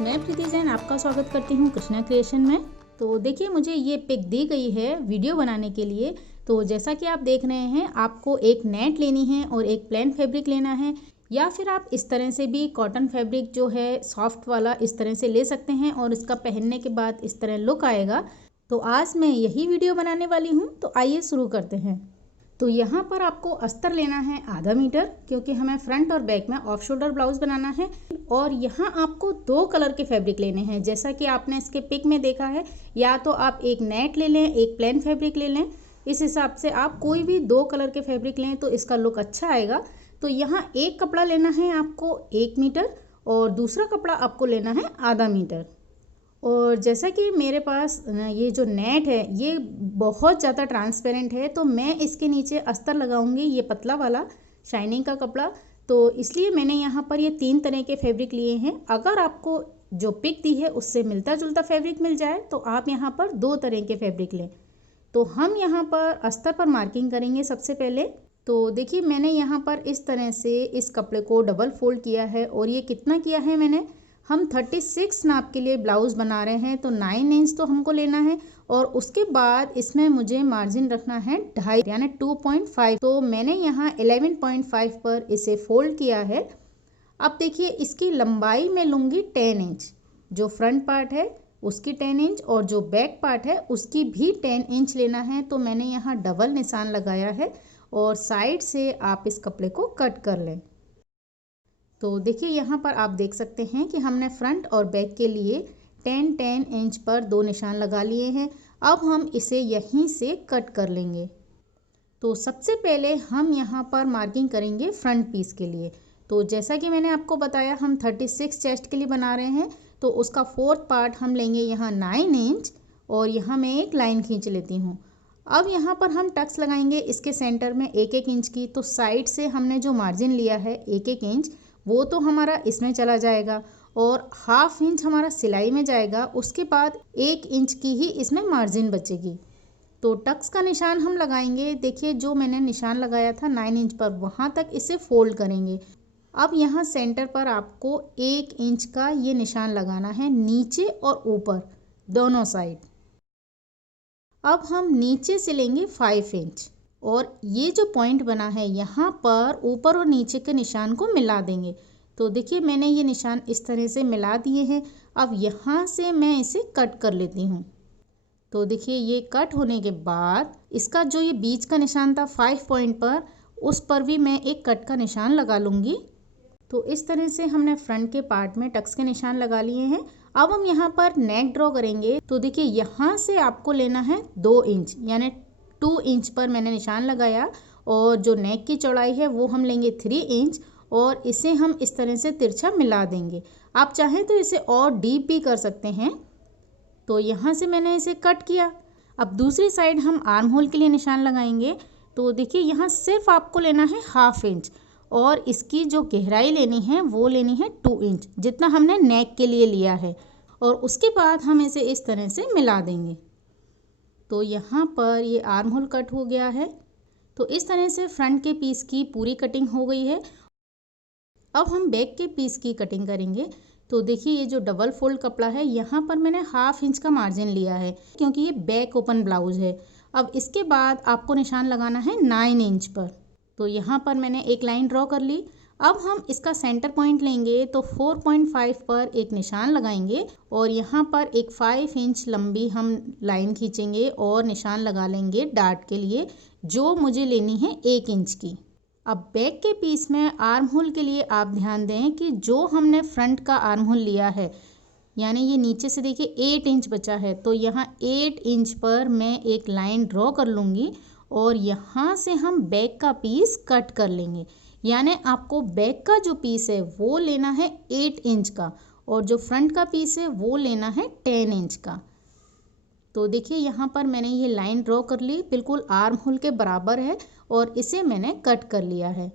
मैं प्रीति जैन आपका स्वागत करती हूँ कृष्णा क्रिएशन में। तो देखिए, मुझे ये पिक दी गई है वीडियो बनाने के लिए। तो जैसा कि आप देख रहे हैं, आपको एक नेट लेनी है और एक प्लेन फैब्रिक लेना है, या फिर आप इस तरह से भी कॉटन फैब्रिक जो है सॉफ्ट वाला इस तरह से ले सकते हैं और इसका पहनने के बाद इस तरह लुक आएगा। तो आज मैं यही वीडियो बनाने वाली हूँ। तो आइए शुरू करते हैं। तो यहाँ पर आपको अस्तर लेना है आधा मीटर, क्योंकि हमें फ्रंट और बैक में ऑफ शोल्डर ब्लाउज बनाना है। और यहाँ आपको 2 कलर के फैब्रिक लेने हैं, जैसा कि आपने इसके पिक में देखा है। या तो आप एक नेट ले लें, एक प्लेन फैब्रिक ले लें। इस हिसाब से आप कोई भी 2 कलर के फैब्रिक लें तो इसका लुक अच्छा आएगा। तो यहाँ एक कपड़ा लेना है आपको 1 मीटर और दूसरा कपड़ा आपको लेना है आधा मीटर। और जैसा कि मेरे पास ये जो नेट है ये बहुत ज़्यादा ट्रांसपेरेंट है, तो मैं इसके नीचे अस्तर लगाऊंगी, ये पतला वाला शाइनिंग का कपड़ा। तो इसलिए मैंने यहाँ पर ये 3 तरह के फैब्रिक लिए हैं। अगर आपको जो पिक दी है उससे मिलता जुलता फैब्रिक मिल जाए तो आप यहाँ पर 2 तरह के फैब्रिक लें। तो हम यहाँ पर अस्तर पर मार्किंग करेंगे सबसे पहले। तो देखिए, मैंने यहाँ पर इस तरह से इस कपड़े को डबल फोल्ड किया है। और ये कितना किया है मैंने, हम 36 नाप के लिए ब्लाउज़ बना रहे हैं, तो 9 इंच तो हमको लेना है। और उसके बाद इसमें मुझे मार्जिन रखना है 2.5 यानी 2.5। तो मैंने यहाँ 11.5 पर इसे फोल्ड किया है। अब देखिए, इसकी लंबाई मैं लूँगी 10 इंच। जो फ्रंट पार्ट है उसकी 10 इंच और जो बैक पार्ट है उसकी भी 10 इंच लेना है। तो मैंने यहाँ डबल निशान लगाया है और साइड से आप इस कपड़े को कट कर लें। तो देखिए, यहाँ पर आप देख सकते हैं कि हमने फ्रंट और बैक के लिए 10-10 इंच पर 2 निशान लगा लिए हैं। अब हम इसे यहीं से कट कर लेंगे। तो सबसे पहले हम यहाँ पर मार्किंग करेंगे फ्रंट पीस के लिए। तो जैसा कि मैंने आपको बताया, हम 36 चेस्ट के लिए बना रहे हैं, तो उसका 4th पार्ट हम लेंगे यहाँ 9 इंच। और यहाँ मैं एक लाइन खींच लेती हूँ। अब यहाँ पर हम टक्स लगाएंगे इसके सेंटर में 1-1 इंच की। तो साइड से हमने जो मार्जिन लिया है 1-1 इंच, वो तो हमारा इसमें चला जाएगा और 1/2 इंच हमारा सिलाई में जाएगा। उसके बाद 1 इंच की ही इसमें मार्जिन बचेगी। तो टक्स का निशान हम लगाएंगे। देखिए, जो मैंने निशान लगाया था 9 इंच पर, वहाँ तक इसे फोल्ड करेंगे। अब यहाँ सेंटर पर आपको 1 इंच का ये निशान लगाना है, नीचे और ऊपर दोनों साइड। अब हम नीचे से लेंगे 5 इंच और ये जो पॉइंट बना है यहाँ पर ऊपर और नीचे के निशान को मिला देंगे। तो देखिए, मैंने ये निशान इस तरह से मिला दिए हैं। अब यहाँ से मैं इसे कट कर लेती हूँ। तो देखिए, ये कट होने के बाद इसका जो ये बीच का निशान था 5 पॉइंट पर, उस पर भी मैं एक कट का निशान लगा लूँगी। तो इस तरह से हमने फ्रंट के पार्ट में टक्स के निशान लगा लिए हैं। अब हम यहाँ पर नेक ड्रॉ करेंगे। तो देखिए, यहाँ से आपको लेना है 2 इंच यानी 2 इंच पर मैंने निशान लगाया। और जो नेक की चौड़ाई है वो हम लेंगे 3 इंच और इसे हम इस तरह से तिरछा मिला देंगे। आप चाहें तो इसे और डीप भी कर सकते हैं। तो यहाँ से मैंने इसे कट किया। अब दूसरी साइड हम आर्म होल के लिए निशान लगाएंगे। तो देखिए, यहाँ सिर्फ आपको लेना है 1/2 इंच और इसकी जो गहराई लेनी है वो लेनी है 2 इंच, जितना हमने नेक के लिए लिया है। और उसके बाद हम इसे इस तरह से मिला देंगे। तो यहाँ पर ये आर्म होल कट हो गया है। तो इस तरह से फ्रंट के पीस की पूरी कटिंग हो गई है। अब हम बैक के पीस की कटिंग करेंगे। तो देखिए, ये जो डबल फोल्ड कपड़ा है यहाँ पर मैंने 1/2 इंच का मार्जिन लिया है, क्योंकि ये बैक ओपन ब्लाउज है। अब इसके बाद आपको निशान लगाना है 9 इंच पर। तो यहाँ पर मैंने एक लाइन ड्रॉ कर ली। अब हम इसका सेंटर पॉइंट लेंगे तो 4.5 पर एक निशान लगाएंगे और यहाँ पर एक 5 इंच लंबी हम लाइन खींचेंगे और निशान लगा लेंगे डार्ट के लिए, जो मुझे लेनी है 1 इंच की। अब बैक के पीस में आर्म होल के लिए आप ध्यान दें कि जो हमने फ्रंट का आर्म होल लिया है, यानी ये नीचे से देखिए 8 इंच बचा है, तो यहाँ 8 इंच पर मैं एक लाइन ड्रॉ कर लूँगी और यहाँ से हम बैक का पीस कट कर लेंगे। यानी आपको बैक का जो पीस है वो लेना है 8 इंच का और जो फ्रंट का पीस है वो लेना है 10 इंच का। तो देखिए, यहाँ पर मैंने ये लाइन ड्रॉ कर ली, बिल्कुल आर्म होल के बराबर है और इसे मैंने कट कर लिया है।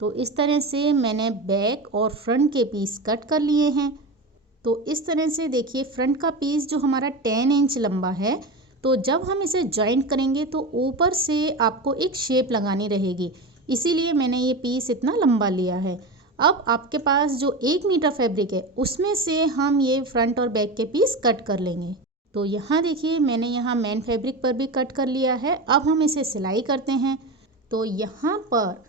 तो इस तरह से मैंने बैक और फ्रंट के पीस कट कर लिए हैं। तो इस तरह से देखिए, फ्रंट का पीस जो हमारा 10 इंच लंबा है, तो जब हम इसे जॉइंट करेंगे तो ऊपर से आपको एक शेप लगानी रहेगी, इसीलिए मैंने ये पीस इतना लंबा लिया है। अब आपके पास जो 1 मीटर फैब्रिक है उसमें से हम ये फ्रंट और बैक के पीस कट कर लेंगे। तो यहाँ देखिए मैंने यहाँ मेन फैब्रिक पर भी कट कर लिया है। अब हम इसे सिलाई करते हैं। तो यहाँ पर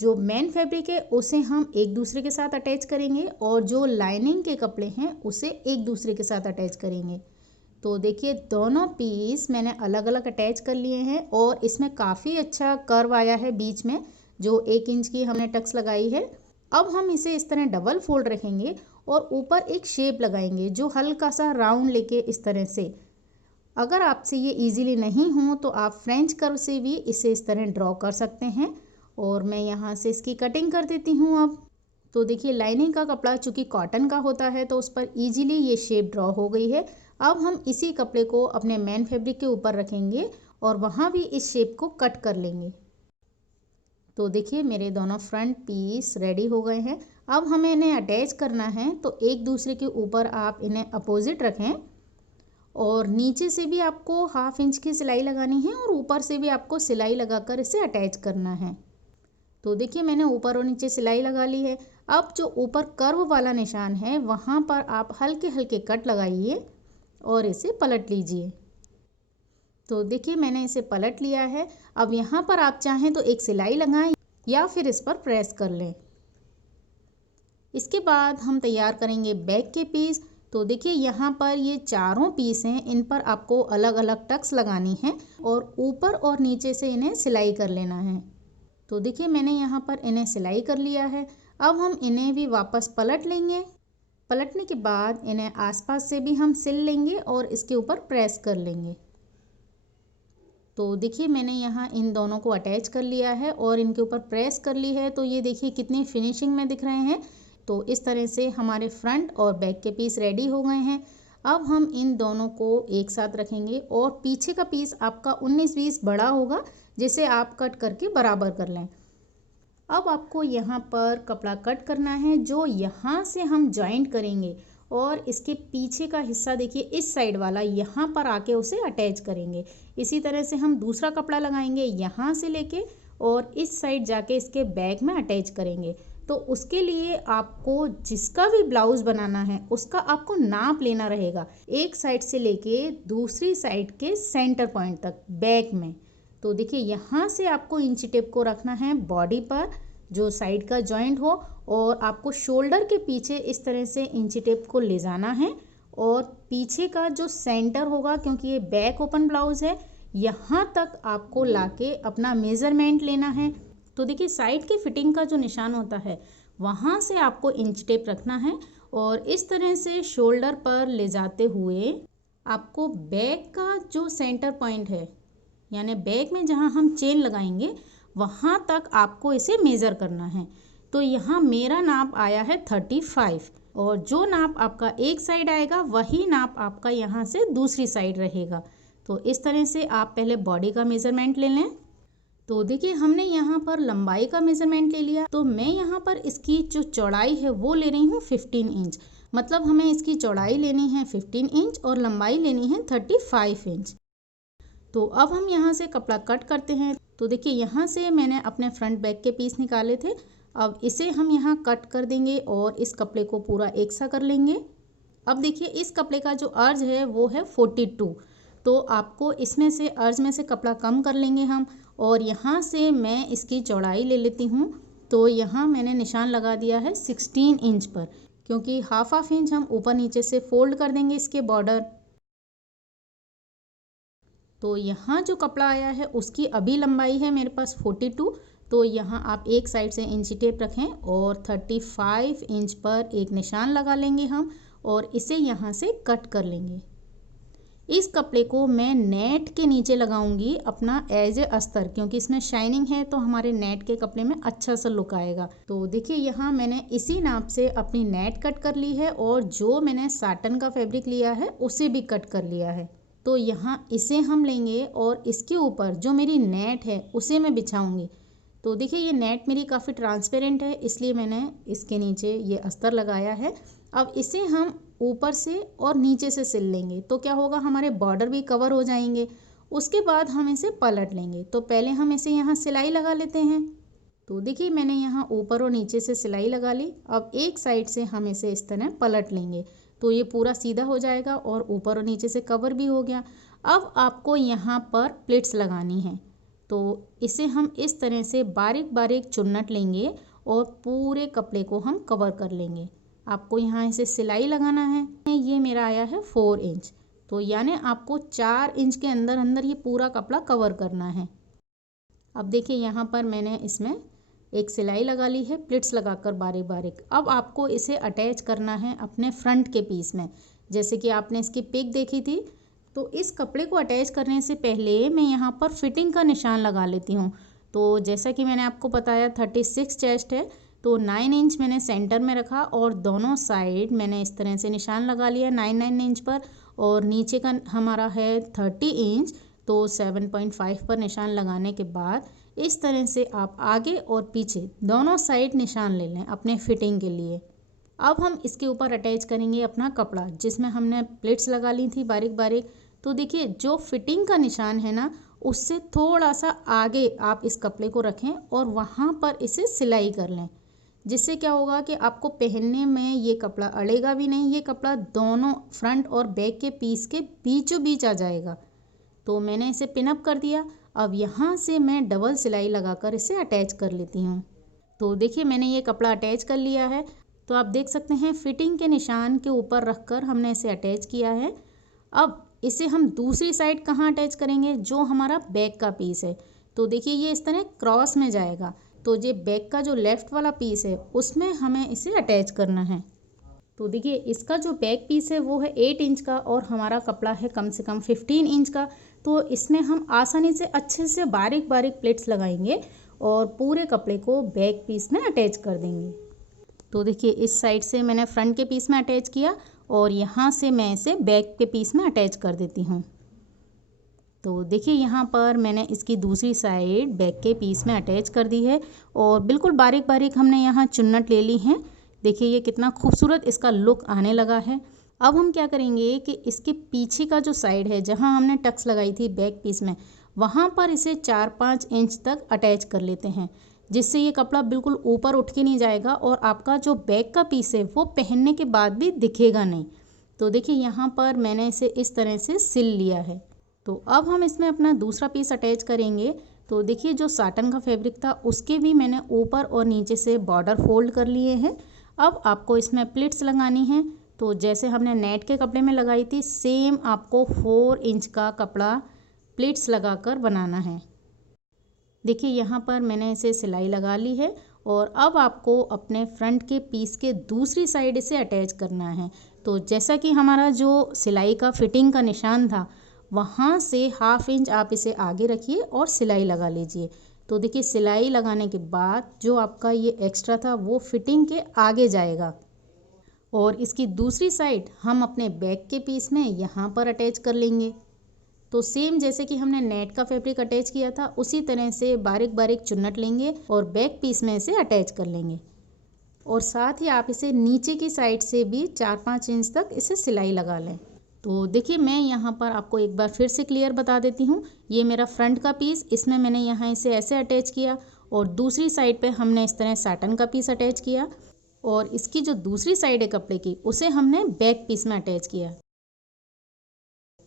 जो मेन फैब्रिक है उसे हम एक दूसरे के साथ अटैच करेंगे और जो लाइनिंग के कपड़े हैं उसे एक दूसरे के साथ अटैच करेंगे। तो देखिए दोनों पीस मैंने अलग अलग अटैच कर लिए हैं और इसमें काफ़ी अच्छा कर्व आया है बीच में, जो 1 इंच की हमने टक्स लगाई है। अब हम इसे इस तरह डबल फोल्ड रखेंगे और ऊपर एक शेप लगाएंगे जो हल्का सा राउंड लेके इस तरह से। अगर आपसे ये इजीली नहीं हो तो आप फ्रेंच कर्व से भी इसे इस तरह ड्रॉ कर सकते हैं। और मैं यहाँ से इसकी कटिंग कर देती हूँ। अब तो देखिए लाइनिंग का कपड़ा चूँकि कॉटन का होता है तो उस पर ईजिली ये शेप ड्रॉ हो गई है। अब हम इसी कपड़े को अपने मेन फैब्रिक के ऊपर रखेंगे और वहाँ भी इस शेप को कट कर लेंगे। तो देखिए मेरे दोनों फ्रंट पीस रेडी हो गए हैं। अब हमें इन्हें अटैच करना है तो एक दूसरे के ऊपर आप इन्हें अपोजिट रखें और नीचे से भी आपको 1/2 इंच की सिलाई लगानी है और ऊपर से भी आपको सिलाई लगाकर इसे अटैच करना है। तो देखिए मैंने ऊपर और नीचे सिलाई लगा ली है। अब जो ऊपर कर्व वाला निशान है वहाँ पर आप हल्के हल्के कट लगाइए और इसे पलट लीजिए। तो देखिए मैंने इसे पलट लिया है। अब यहाँ पर आप चाहें तो एक सिलाई लगाएं या फिर इस पर प्रेस कर लें। इसके बाद हम तैयार करेंगे बैक के पीस। तो देखिए यहाँ पर ये चारों पीस हैं, इन पर आपको अलग अलग टक्स लगानी है और ऊपर और नीचे से इन्हें सिलाई कर लेना है। तो देखिए मैंने यहाँ पर इन्हें सिलाई कर लिया है। अब हम इन्हें भी वापस पलट लेंगे। पलटने के बाद इन्हें आसपास से भी हम सिल लेंगे और इसके ऊपर प्रेस कर लेंगे। तो देखिए मैंने यहाँ इन दोनों को अटैच कर लिया है और इनके ऊपर प्रेस कर ली है। तो ये देखिए कितनी फिनिशिंग में दिख रहे हैं। तो इस तरह से हमारे फ्रंट और बैक के पीस रेडी हो गए हैं। अब हम इन दोनों को एक साथ रखेंगे और पीछे का पीस आपका 19-20 बड़ा होगा, जिसे आप कट करके बराबर कर लें। अब आपको यहाँ पर कपड़ा कट करना है जो यहाँ से हम जॉइंट करेंगे और इसके पीछे का हिस्सा देखिए इस साइड वाला यहाँ पर आके उसे अटैच करेंगे। इसी तरह से हम दूसरा कपड़ा लगाएंगे यहाँ से लेके और इस साइड जाके इसके बैक में अटैच करेंगे। तो उसके लिए आपको जिसका भी ब्लाउज़ बनाना है उसका आपको नाप लेना रहेगा, एक साइड से लेके दूसरी साइड के सेंटर पॉइंट तक बैक में। तो देखिए यहाँ से आपको इंची टेप को रखना है बॉडी पर जो साइड का जॉइंट हो और आपको शोल्डर के पीछे इस तरह से इंची टेप को ले जाना है और पीछे का जो सेंटर होगा, क्योंकि ये बैक ओपन ब्लाउज़ है, यहाँ तक आपको लाके अपना मेज़रमेंट लेना है। तो देखिए साइड की फिटिंग का जो निशान होता है वहाँ से आपको इंच टेप रखना है और इस तरह से शोल्डर पर ले जाते हुए आपको बैक का जो सेंटर पॉइंट है, यानी बैक में जहाँ हम चेन लगाएंगे वहाँ तक आपको इसे मेज़र करना है। तो यहाँ मेरा नाप आया है 35 और जो नाप आपका एक साइड आएगा वही नाप आपका यहाँ से दूसरी साइड रहेगा। तो इस तरह से आप पहले बॉडी का मेज़रमेंट ले लें। तो देखिए हमने यहाँ पर लंबाई का मेज़रमेंट ले लिया। तो मैं यहाँ पर इसकी जो चौड़ाई है वो ले रही हूँ 15 इंच। मतलब हमें इसकी चौड़ाई लेनी है 15 इंच और लंबाई लेनी है 35 इंच। तो अब हम यहाँ से कपड़ा कट करते हैं। तो देखिए यहाँ से मैंने अपने फ्रंट बैक के पीस निकाले थे। अब इसे हम यहाँ कट कर देंगे और इस कपड़े को पूरा एक सा कर लेंगे। अब देखिए इस कपड़े का जो अर्ज है वो है 42। तो आपको इसमें से अर्ज में से कपड़ा कम कर लेंगे हम और यहाँ से मैं इसकी चौड़ाई ले लेती हूँ। तो यहाँ मैंने निशान लगा दिया है 16 इंच पर, क्योंकि 1/2 इंच हम ऊपर नीचे से फोल्ड कर देंगे इसके बॉर्डर। तो यहाँ जो कपड़ा आया है उसकी अभी लंबाई है मेरे पास 42। तो यहाँ आप एक साइड से इंची टेप रखें और 35 इंच पर एक निशान लगा लेंगे हम और इसे यहाँ से कट कर लेंगे। इस कपड़े को मैं नेट के नीचे लगाऊंगी अपना एज ए अस्तर, क्योंकि इसमें शाइनिंग है तो हमारे नेट के कपड़े में अच्छा सा लुक आएगा। तो देखिए यहाँ मैंने इसी नाप से अपनी नेट कट कर ली है और जो मैंने साटन का फैब्रिक लिया है उसे भी कट कर लिया है। तो यहाँ इसे हम लेंगे और इसके ऊपर जो मेरी नेट है उसे मैं बिछाऊंगी। तो देखिए ये नेट मेरी काफ़ी ट्रांसपेरेंट है, इसलिए मैंने इसके नीचे ये अस्तर लगाया है। अब इसे हम ऊपर से और नीचे से सिल लेंगे। तो क्या होगा, हमारे बॉर्डर भी कवर हो जाएंगे। उसके बाद हम इसे पलट लेंगे। तो पहले हम इसे यहाँ सिलाई लगा लेते हैं। तो देखिए मैंने यहाँ ऊपर और नीचे से सिलाई लगा ली। अब एक साइड से हम इसे इस तरह पलट लेंगे तो ये पूरा सीधा हो जाएगा और ऊपर और नीचे से कवर भी हो गया। अब आपको यहाँ पर प्लिट्स लगानी है, तो इसे हम इस तरह से बारीक बारीक चुन्नट लेंगे और पूरे कपड़े को हम कवर कर लेंगे। आपको यहाँ इसे सिलाई लगाना है। ये मेरा आया है 4 इंच, तो यानी आपको 4 इंच के अंदर अंदर ये पूरा कपड़ा कवर करना है। अब देखिए यहाँ पर मैंने इसमें एक सिलाई लगा ली है प्लिट्स लगाकर बारीक बारीक। अब आपको इसे अटैच करना है अपने फ्रंट के पीस में। जैसे कि आपने इसकी पिक देखी थी, तो इस कपड़े को अटैच करने से पहले मैं यहाँ पर फिटिंग का निशान लगा लेती हूँ। तो जैसा कि मैंने आपको बताया 36 चेस्ट है, तो 9 इंच मैंने सेंटर में रखा और दोनों साइड मैंने इस तरह से निशान लगा लिया 9 इंच पर। और नीचे का हमारा है 30 इंच, तो 7.5 पर निशान लगाने के बाद इस तरह से आप आगे और पीछे दोनों साइड निशान ले लें अपने फिटिंग के लिए। अब हम इसके ऊपर अटैच करेंगे अपना कपड़ा जिसमें हमने प्लेट्स लगा ली थी बारीक बारीक। तो देखिए जो फिटिंग का निशान है ना, उससे थोड़ा सा आगे आप इस कपड़े को रखें और वहाँ पर इसे सिलाई कर लें, जिससे क्या होगा कि आपको पहनने में ये कपड़ा अड़ेगा भी नहीं। ये कपड़ा दोनों फ्रंट और बैक के पीस के बीचों बीच आ जाएगा। तो मैंने इसे पिनअप कर दिया। अब यहाँ से मैं डबल सिलाई लगाकर इसे अटैच कर लेती हूँ। तो देखिए मैंने ये कपड़ा अटैच कर लिया है। तो आप देख सकते हैं फिटिंग के निशान के ऊपर रखकर हमने इसे अटैच किया है। अब इसे हम दूसरी साइड कहाँ अटैच करेंगे, जो हमारा बैक का पीस है। तो देखिए ये इस तरह क्रॉस में जाएगा, तो ये बैक का जो लेफ़्ट वाला पीस है उसमें हमें इसे अटैच करना है। तो देखिए इसका जो बैक पीस है वो है 8 इंच का और हमारा कपड़ा है कम से कम 15 इंच का। तो इसमें हम आसानी से अच्छे से बारीक बारीक प्लेट्स लगाएंगे और पूरे कपड़े को बैक पीस में अटैच कर देंगे। तो देखिए इस साइड से मैंने फ्रंट के पीस में अटैच किया और यहाँ से मैं इसे बैक के पीस में अटैच कर देती हूँ। तो देखिए यहाँ पर मैंने इसकी दूसरी साइड बैक के पीस में अटैच कर दी है और बिल्कुल बारीक बारीक हमने यहाँ चुन्नट ले ली हैं। देखिए ये कितना खूबसूरत इसका लुक आने लगा है। अब हम क्या करेंगे कि इसके पीछे का जो साइड है जहाँ हमने टक्स लगाई थी बैक पीस में, वहाँ पर इसे 4-5 इंच तक अटैच कर लेते हैं, जिससे ये कपड़ा बिल्कुल ऊपर उठ के नहीं जाएगा और आपका जो बैक का पीस है वो पहनने के बाद भी दिखेगा नहीं। तो देखिए यहाँ पर मैंने इसे इस तरह से सिल लिया है। तो अब हम इसमें अपना दूसरा पीस अटैच करेंगे। तो देखिए जो साटन का फैब्रिक था उसके भी मैंने ऊपर और नीचे से बॉर्डर फोल्ड कर लिए हैं। अब आपको इसमें प्लिट्स लगानी है। तो जैसे हमने नेट के कपड़े में लगाई थी सेम आपको 4 इंच का कपड़ा प्लिट्स लगाकर बनाना है। देखिए यहाँ पर मैंने इसे सिलाई लगा ली है और अब आपको अपने फ्रंट के पीस के दूसरी साइड इसे अटैच करना है। तो जैसा कि हमारा जो सिलाई का फिटिंग का निशान था वहाँ से 1/2 इंच आप इसे आगे रखिए और सिलाई लगा लीजिए। तो देखिए सिलाई लगाने के बाद जो आपका ये एक्स्ट्रा था वो फिटिंग के आगे जाएगा और इसकी दूसरी साइड हम अपने बैक के पीस में यहाँ पर अटैच कर लेंगे। तो सेम जैसे कि हमने नेट का फैब्रिक अटैच किया था उसी तरह से बारीक बारीक चुन्नट लेंगे और बैक पीस में इसे अटैच कर लेंगे और साथ ही आप इसे नीचे की साइड से भी 4-5 इंच तक इसे सिलाई लगा लें। तो देखिए मैं यहाँ पर आपको एक बार फिर से क्लियर बता देती हूँ। ये मेरा फ्रंट का पीस, इसमें मैंने यहाँ इसे ऐसे अटैच किया और दूसरी साइड पे हमने इस तरह साटन का पीस अटैच किया और इसकी जो दूसरी साइड है कपड़े की उसे हमने बैक पीस में अटैच किया।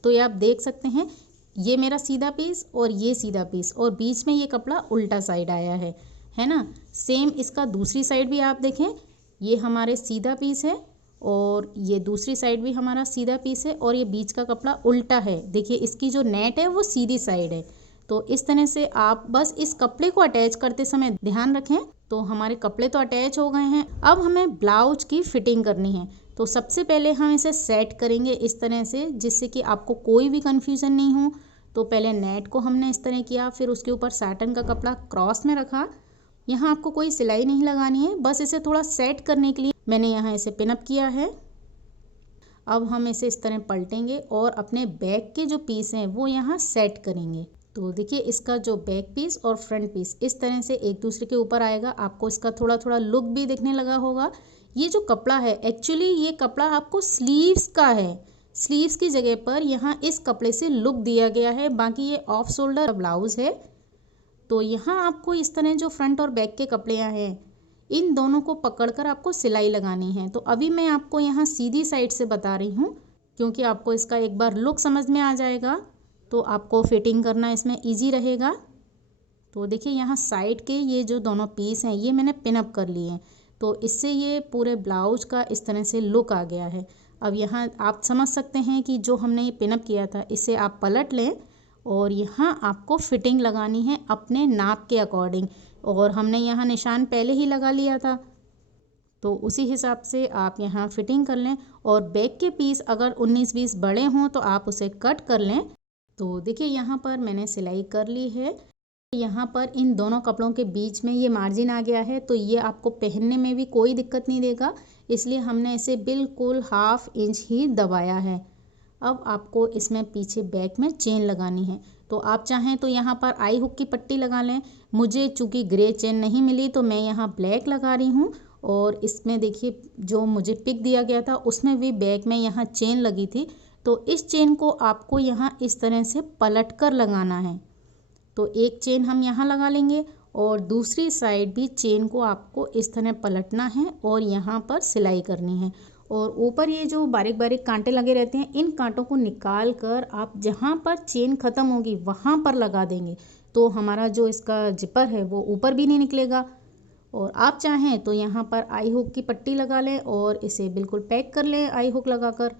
तो ये आप देख सकते हैं ये मेरा सीधा पीस और ये सीधा पीस और बीच में ये कपड़ा उल्टा साइड आया है ना। सेम इसका दूसरी साइड भी आप देखें, ये हमारे सीधा पीस है और ये दूसरी साइड भी हमारा सीधा पीस है और ये बीच का कपड़ा उल्टा है। देखिए इसकी जो नेट है वो सीधी साइड है। तो इस तरह से आप बस इस कपड़े को अटैच करते समय ध्यान रखें। तो हमारे कपड़े तो अटैच हो गए हैं। अब हमें ब्लाउज की फिटिंग करनी है। तो सबसे पहले हम इसे सेट करेंगे इस तरह से जिससे कि आपको कोई भी कन्फ्यूज़न नहीं हो। तो पहले नेट को हमने इस तरह किया, फिर उसके ऊपर साटन का कपड़ा क्रॉस में रखा। यहाँ आपको कोई सिलाई नहीं लगानी है, बस इसे थोड़ा सेट करने के लिए मैंने यहाँ इसे पिनअप किया है। अब हम इसे इस तरह पलटेंगे और अपने बैक के जो पीस हैं वो यहाँ सेट करेंगे। तो देखिए इसका जो बैक पीस और फ्रंट पीस इस तरह से एक दूसरे के ऊपर आएगा। आपको इसका थोड़ा थोड़ा लुक भी दिखने लगा होगा। ये जो कपड़ा है एक्चुअली ये कपड़ा आपको स्लीव्स का है। स्लीव्स की जगह पर यहाँ इस कपड़े से लुक दिया गया है। बाकी ये ऑफ शोल्डर ब्लाउज है। तो यहाँ आपको इस तरह जो फ्रंट और बैक के कपड़े हैं इन दोनों को पकड़कर आपको सिलाई लगानी है। तो अभी मैं आपको यहाँ सीधी साइड से बता रही हूँ, क्योंकि आपको इसका एक बार लुक समझ में आ जाएगा तो आपको फिटिंग करना इसमें इजी रहेगा। तो देखिए यहाँ साइड के ये जो दोनों पीस हैं ये मैंने पिन अप कर लिए हैं, तो इससे ये पूरे ब्लाउज का इस तरह से लुक आ गया है। अब यहाँ आप समझ सकते हैं कि जो हमने ये पिन अप किया था इसे आप पलट लें और यहाँ आपको फिटिंग लगानी है अपने नाप के अकॉर्डिंग, और हमने यहाँ निशान पहले ही लगा लिया था तो उसी हिसाब से आप यहाँ फिटिंग कर लें। और बैक के पीस अगर 19-20 बड़े हों तो आप उसे कट कर लें। तो देखिए यहाँ पर मैंने सिलाई कर ली है। यहाँ पर इन दोनों कपड़ों के बीच में ये मार्जिन आ गया है, तो ये आपको पहनने में भी कोई दिक्कत नहीं देगा, इसलिए हमने इसे बिल्कुल 1/2 इंच ही दबाया है। अब आपको इसमें पीछे बैक में चेन लगानी है, तो आप चाहें तो यहाँ पर आई हुक की पट्टी लगा लें। मुझे चूँकि ग्रे चेन नहीं मिली तो मैं यहाँ ब्लैक लगा रही हूँ। और इसमें देखिए जो मुझे पिक दिया गया था उसमें भी बैक में यहाँ चेन लगी थी, तो इस चेन को आपको यहाँ इस तरह से पलट कर लगाना है। तो एक चेन हम यहाँ लगा लेंगे और दूसरी साइड भी चेन को आपको इस तरह पलटना है और यहाँ पर सिलाई करनी है। और ऊपर ये जो बारीक बारीक कांटे लगे रहते हैं इन कांटों को निकाल कर आप जहाँ पर चेन ख़त्म होगी वहाँ पर लगा देंगे, तो हमारा जो इसका जिपर है वो ऊपर भी नहीं निकलेगा। और आप चाहें तो यहाँ पर आई हुक की पट्टी लगा लें और इसे बिल्कुल पैक कर लें आई हुक लगाकर।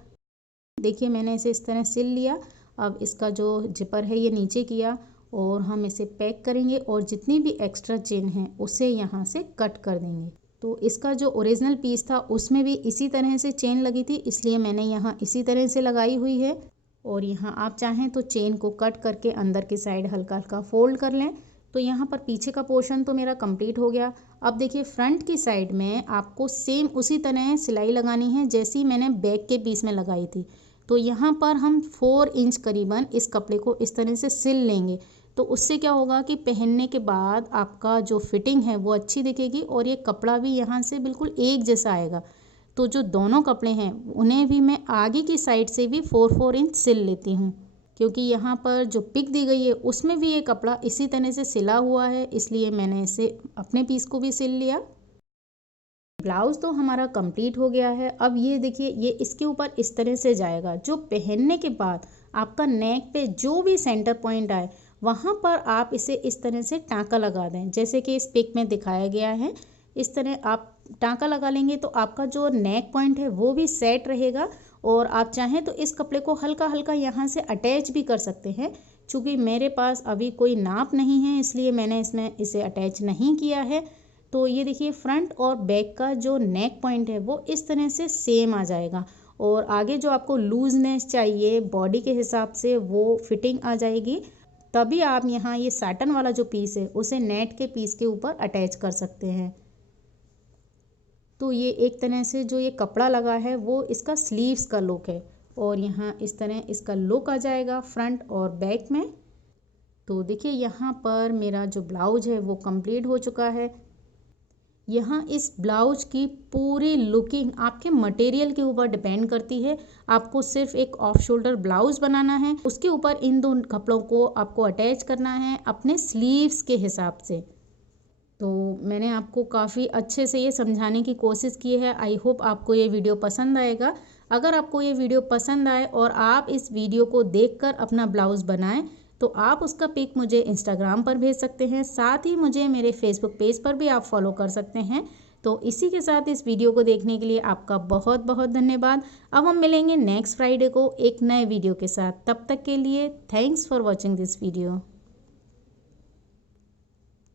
देखिए मैंने इसे इस तरह सिल लिया। अब इसका जो जिपर है ये नीचे किया और हम इसे पैक करेंगे और जितनी भी एक्स्ट्रा चेन है उसे यहाँ से कट कर देंगे। तो इसका जो ओरिजिनल पीस था उसमें भी इसी तरह से चेन लगी थी, इसलिए मैंने यहाँ इसी तरह से लगाई हुई है। और यहाँ आप चाहें तो चेन को कट करके अंदर की साइड हल्का हल्का फोल्ड कर लें। तो यहाँ पर पीछे का पोर्शन तो मेरा कंप्लीट हो गया। अब देखिए फ्रंट की साइड में आपको सेम उसी तरह सिलाई लगानी है जैसी मैंने बैक के पीस में लगाई थी। तो यहाँ पर हम 4 इंच करीबन इस कपड़े को इस तरह से सिल लेंगे, तो उससे क्या होगा कि पहनने के बाद आपका जो फिटिंग है वो अच्छी दिखेगी और ये कपड़ा भी यहाँ से बिल्कुल एक जैसा आएगा। तो जो दोनों कपड़े हैं उन्हें भी मैं आगे की साइड से भी 4-4 इंच सिल लेती हूँ, क्योंकि यहाँ पर जो पिक दी गई है उसमें भी ये कपड़ा इसी तरह से सिला हुआ है, इसलिए मैंने इसे अपने पीस को भी सिल लिया। ब्लाउज़ तो हमारा कंप्लीट हो गया है। अब ये देखिए ये इसके ऊपर इस तरह से जाएगा, जो पहनने के बाद आपका नेक पे जो भी सेंटर पॉइंट आए वहाँ पर आप इसे इस तरह से टाँका लगा दें, जैसे कि इस पिक में दिखाया गया है। इस तरह आप टाँका लगा लेंगे तो आपका जो नेक पॉइंट है वो भी सेट रहेगा। और आप चाहें तो इस कपड़े को हल्का हल्का यहाँ से अटैच भी कर सकते हैं। चूँकि मेरे पास अभी कोई नाप नहीं है इसलिए मैंने इसमें इसे अटैच नहीं किया है। तो ये देखिए फ्रंट और बैक का जो नेक पॉइंट है वो इस तरह से सेम आ जाएगा और आगे जो आपको लूजनेस चाहिए बॉडी के हिसाब से वो फिटिंग आ जाएगी। तभी आप यहाँ ये साटन वाला जो पीस है उसे नेट के पीस के ऊपर अटैच कर सकते हैं। तो ये एक तरह से जो ये कपड़ा लगा है वो इसका स्लीव्स का लुक है और यहाँ इस तरह इसका लुक आ जाएगा फ्रंट और बैक में। तो देखिए यहाँ पर मेरा जो ब्लाउज है वो कंप्लीट हो चुका है। यहाँ इस ब्लाउज की पूरी लुकिंग आपके मटेरियल के ऊपर डिपेंड करती है। आपको सिर्फ एक ऑफ शोल्डर ब्लाउज बनाना है, उसके ऊपर इन दो कपड़ों को आपको अटैच करना है अपने स्लीव्स के हिसाब से। तो मैंने आपको काफ़ी अच्छे से ये समझाने की कोशिश की है। आई होप आपको ये वीडियो पसंद आएगा। अगर आपको ये वीडियो पसंद आए और आप इस वीडियो को देखकर अपना ब्लाउज़ बनाएं तो आप उसका पिक मुझे इंस्टाग्राम पर भेज सकते हैं। साथ ही मुझे मेरे फेसबुक पेज पर भी आप फॉलो कर सकते हैं। तो इसी के साथ इस वीडियो को देखने के लिए आपका बहुत बहुत धन्यवाद। अब हम मिलेंगे नेक्स्ट फ्राइडे को एक नए वीडियो के साथ। तब तक के लिए thanks for watching this video.